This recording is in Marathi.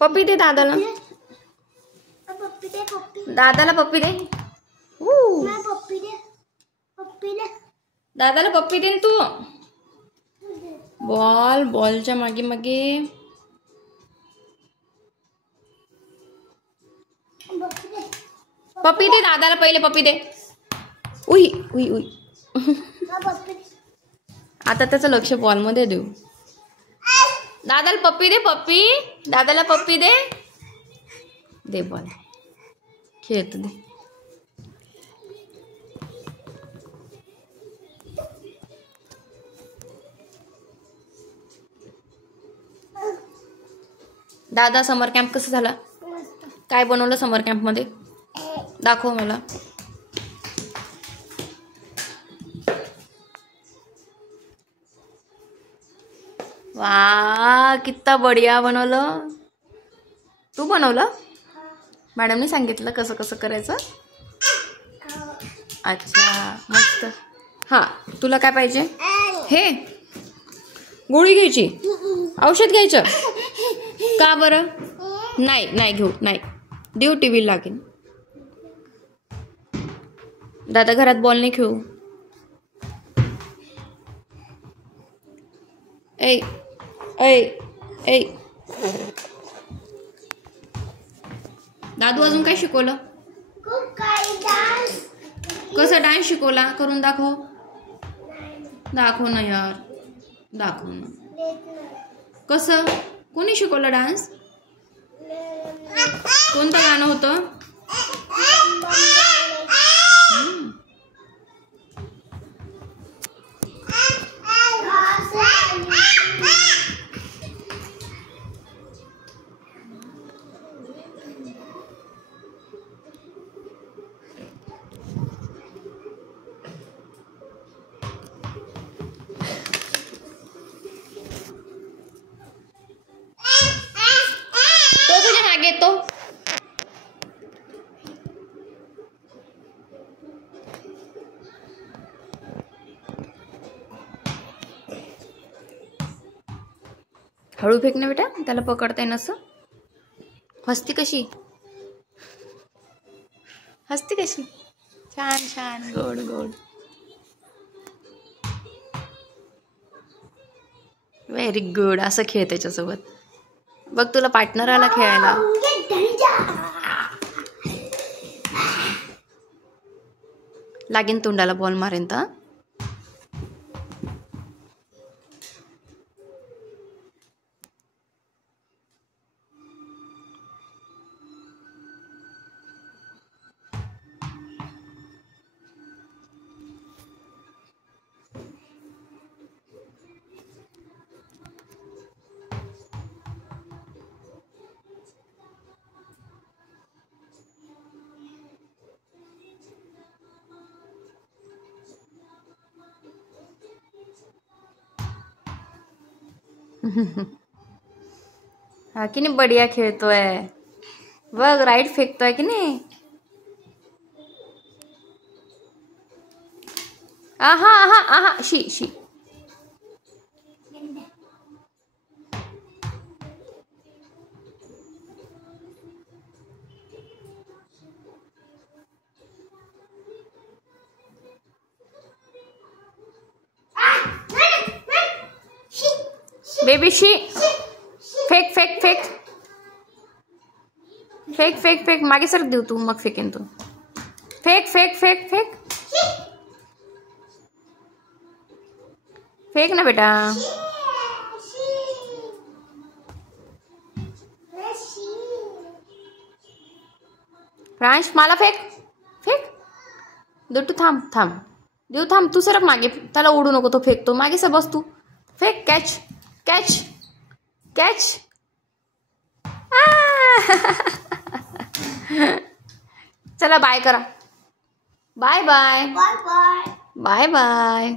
पप्पी दे दादाला. दादाला पप्पी दे. दादाला पप्पी दे तू. बॉलच्या मागे मागे. पप्पी दे दादाला पहिले. पप्पी दे. उई उई उई. आता त्याचं लक्ष बॉल मध्ये देऊ. दादाला पप्पी दे. पप्पी दादाला पप्पी दे. दे बॉल. खेळत दे. दादा समर कॅम्प कसं झाला? काय बनवलं समर कॅम्प मध्ये? दाखव मला. वा कितना बढिया बनवलं. तू बनवलं? मॅडमने सांगितलं कसं कसं करायचं? अच्छा मस्त. हा तुला काय पाहिजे? हे गोळी घ्यायची, औषध घ्यायचं का बरं? नाही नाही घेऊ. नाही देऊ. टीव्ही लागेल. दादा घरात बॉल नाही खेळू. ऐ ऐ ऐ. दादू अजून काय शिकवलं? कसं डान्स शिकवला? करून दाखव. दाखव ना यार. दाखव ना. कसं? कोणी शिकवलं डान्स? कोणतं गाणं होतं? तो तुझ्या मागे येतो. हळू फेक ना बेटा. त्याला पकडता येईन असं. हसती कशी? हसती कशी? छान छान. गोड गोड. Very good. असं खेळ त्याच्यासोबत. बघ तुला पार्टनर आला खेळायला. लागेन तोंडाला बॉल मारेन तर. हा की नाही बढिया खेळतोय. बघ राईट फेकतोय की नाही. आहा आहा आहा. शी शी. बेबी शी. फेक फेक फेक फेक फेक फेक. मागे सर देऊ तू मग फेकेन तू. फेक फेक फेक फेक. फेक ना बेटा. फ्रांश मला फेक. फेक. देऊ. थांब थांब. देऊ थांब. तू सरक मागे. त्याला ओढू नको. तो फेकतो. मागे सर बस तू. फेक. Catch catch catch. चला बाय करा. Bye bye. Bye bye. Bye bye.